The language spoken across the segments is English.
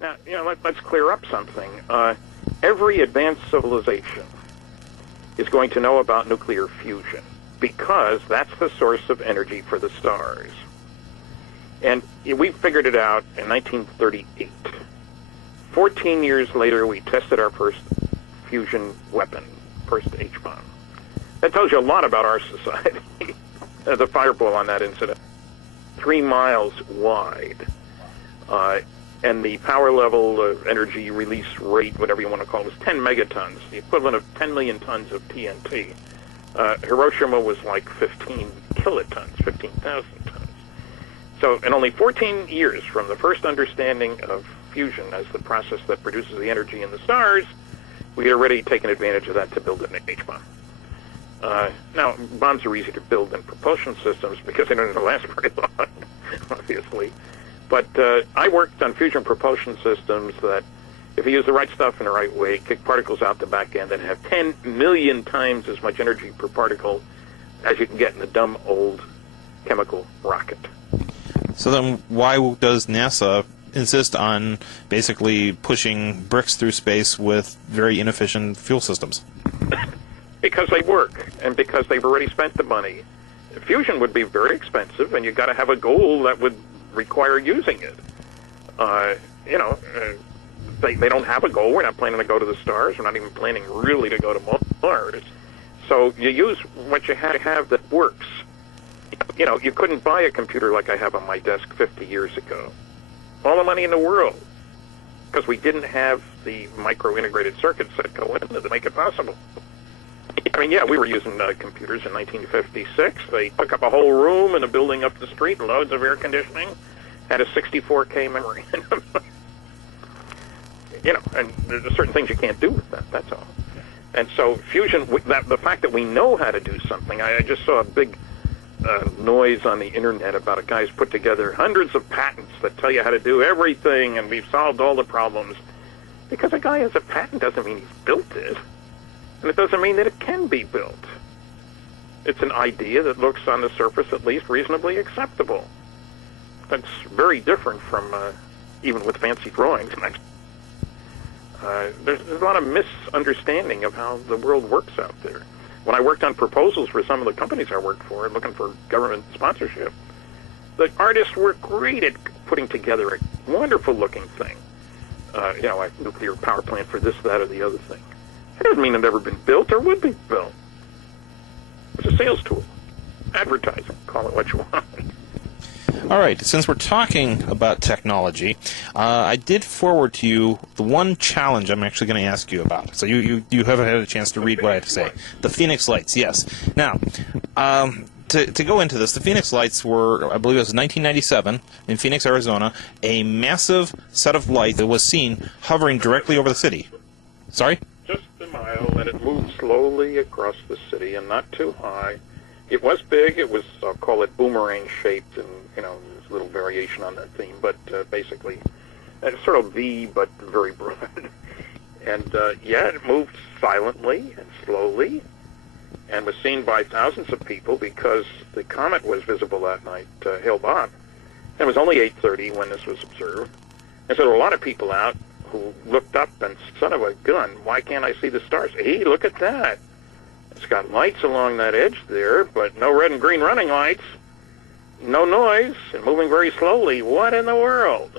Now, let's clear up something. Every advanced civilization is going to know about nuclear fusion because that's the source of energy for the stars. And we figured it out in 1938. 14 years later, we tested our first fusion weapon, first H-bomb. That tells you a lot about our society. The fireball on that incident, 3 miles wide. And the power level, energy release rate, whatever you want to call it, was 10 megatons, the equivalent of 10 million tons of TNT. Hiroshima was like 15 kilotons, 15,000 tons. So in only 14 years from the first understanding of fusion as the process that produces the energy in the stars, we had already taken advantage of that to build an H-bomb. Now, bombs are easy to build in propulsion systems because they don't last very long, obviously. But I worked on fusion propulsion systems that, if you use the right stuff in the right way, kick particles out the back end that have 10 million times as much energy per particle as you can get in a dumb old chemical rocket. So then why does NASA insist on basically pushing bricks through space with very inefficient fuel systems? Because they work, and because they've already spent the money. Fusion would be very expensive, and you've got to have a goal that would require using it. They don't have a goal. We're not planning to go to the stars. We're not even planning really to go to Mars. So you use what you have that works. You couldn't buy a computer like I have on my desk 50 years ago. All the money in the world, because we didn't have the micro-integrated circuits that go in to make it possible. I mean, yeah, we were using computers in 1956. They took up a whole room in a building up the street, loads of air conditioning, had a 64K memory. And there's certain things you can't do with that, that's all. And so fusion, the fact that we know how to do something, I just saw a big noise on the internet about a guy's put together hundreds of patents that tell you how to do everything, and we've solved all the problems. Because a guy has a patent doesn't mean he's built it. And it doesn't mean that it can be built. It's an idea that looks on the surface at least reasonably acceptable. That's very different from, even with fancy drawings. There's a lot of misunderstanding of how the world works out there. When I worked on proposals for some of the companies I worked for, looking for government sponsorship, the artists were great at putting together a wonderful-looking thing. A nuclear power plant for this, that, or the other thing. It doesn't mean it never been built or would be built. It's a sales tool. Advertising. Call it what you want. All right. Since we're talking about technology, I did forward to you the one challenge I'm actually going to ask you about. So you haven't had a chance to read what I have to say. The Phoenix Lights, yes. Now, to go into this, the Phoenix Lights were, I believe it was 1997 in Phoenix, Arizona, a massive set of lights that was seen hovering directly over the city. Sorry? Just a mile, and it moved slowly across the city, and not too high. It was big. It was, I'll call it boomerang-shaped, and, there's a little variation on that theme, but basically, it's sort of V, but very broad. And, it moved silently and slowly, and was seen by thousands of people because the comet was visible that night, Hale-Bopp. It was only 8:30 when this was observed. And so there were a lot of people out who looked up and, son of a gun, why can't I see the stars? Hey, look at that. It's got lights along that edge there, but no red and green running lights, no noise, and moving very slowly. What in the world?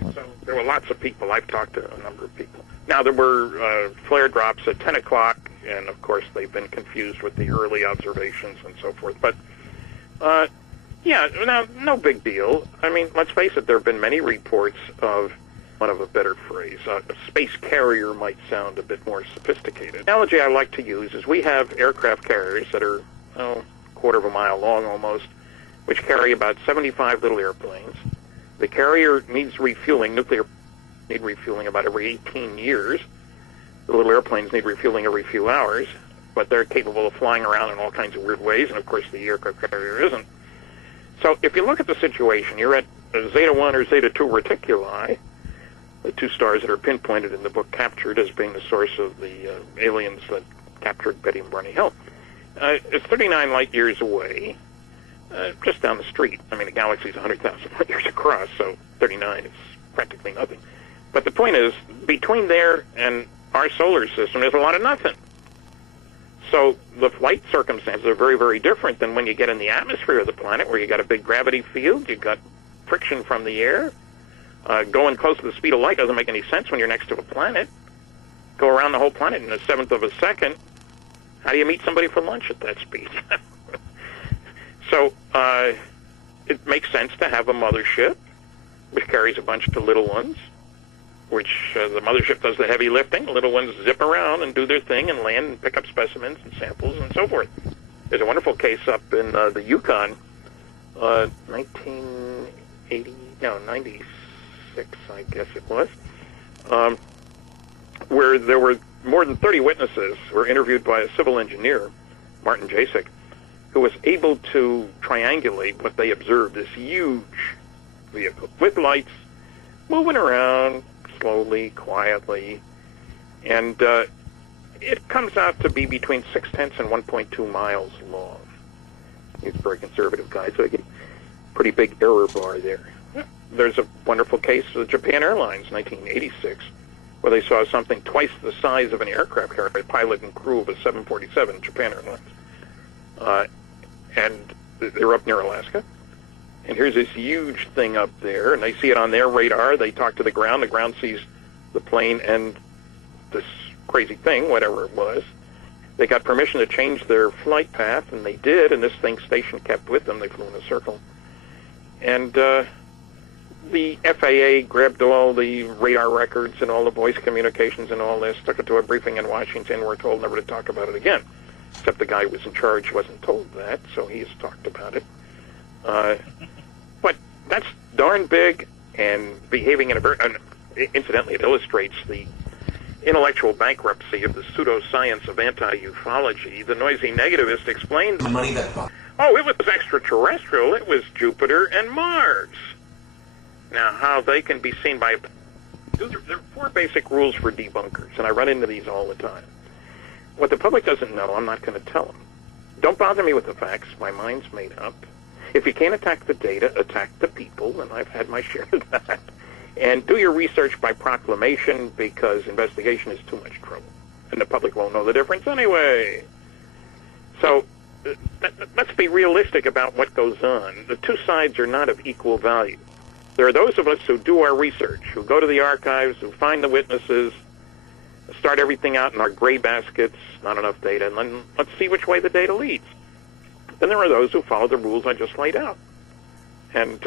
And so there were lots of people. I've talked to a number of people. Now, there were flare drops at 10 o'clock, and, of course, they've been confused with the early observations and so forth. But, no big deal. I mean, let's face it, there have been many reports of, one of a better phrase, a space carrier might sound a bit more sophisticated. The analogy I like to use is we have aircraft carriers that are, a quarter of a mile long almost, which carry about 75 little airplanes. The carrier needs refueling. Nuclear need refueling about every 18 years. The little airplanes need refueling every few hours, but they're capable of flying around in all kinds of weird ways, and of course the aircraft carrier isn't. So if you look at the situation, you're at Zeta 1 or Zeta 2 Reticuli, the two stars that are pinpointed in the book Captured as being the source of the aliens that captured Betty and Barney Hill. It's 39 light years away, just down the street. I mean, the galaxy's 100,000 light years across, so 39 is practically nothing. But the point is, between there and our solar system, there's a lot of nothing. So the flight circumstances are very, very different than when you get in the atmosphere of the planet, where you got a big gravity field, you've got friction from the air. Going close to the speed of light doesn't make any sense when you're next to a planet. Go around the whole planet in a seventh of a second. How do you meet somebody for lunch at that speed? So it makes sense to have a mothership, which carries a bunch of little ones, which the mothership does the heavy lifting. The little ones zip around and do their thing and land and pick up specimens and samples and so forth. There's a wonderful case up in the Yukon, 96, I guess it was, where there were more than 30 witnesses who were interviewed by a civil engineer, Martin Jasek, who was able to triangulate what they observed, this huge vehicle with lights moving around slowly, quietly, and it comes out to be between 0.6 and 1.2 miles long. He's a very conservative guy, so he pretty big error bar there. There's a wonderful case of Japan Airlines, 1986, where they saw something twice the size of an aircraft carrier, pilot and crew of a 747, Japan Airlines. And they're up near Alaska. And here's this huge thing up there, and they see it on their radar. They talk to the ground sees the plane and this crazy thing, whatever it was. They got permission to change their flight path, and they did, and this thing station kept with them. They flew in a circle. And the FAA grabbed all the radar records and all the voice communications and all this, took it to a briefing in Washington. We're told never to talk about it again. Except the guy who was in charge wasn't told that, so he has talked about it. But that's darn big and behaving in a very... incidentally, it illustrates the intellectual bankruptcy of the pseudoscience of anti-ufology. The noisy negativist explained... The money that... Oh, it was extraterrestrial. It was Jupiter and Mars. Now, how they can be seen by... There are 4 basic rules for debunkers, and I run into these all the time. What the public doesn't know, I'm not going to tell them. Don't bother me with the facts. My mind's made up. If you can't attack the data, attack the people, and I've had my share of that. And do your research by proclamation, because investigation is too much trouble. And the public won't know the difference anyway. So let's be realistic about what goes on. The two sides are not of equal value. There are those of us who do our research, who go to the archives, who find the witnesses, start everything out in our gray baskets, not enough data, and then let's see which way the data leads. Then there are those who follow the rules I just laid out. And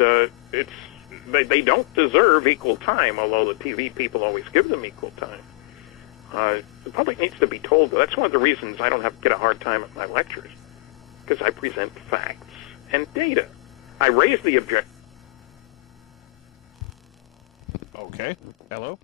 they don't deserve equal time, although the TV people always give them equal time. The public needs to be told. That's one of the reasons I don't get a hard time at my lectures, because I present facts and data. I raise the objection. Okay. Hello?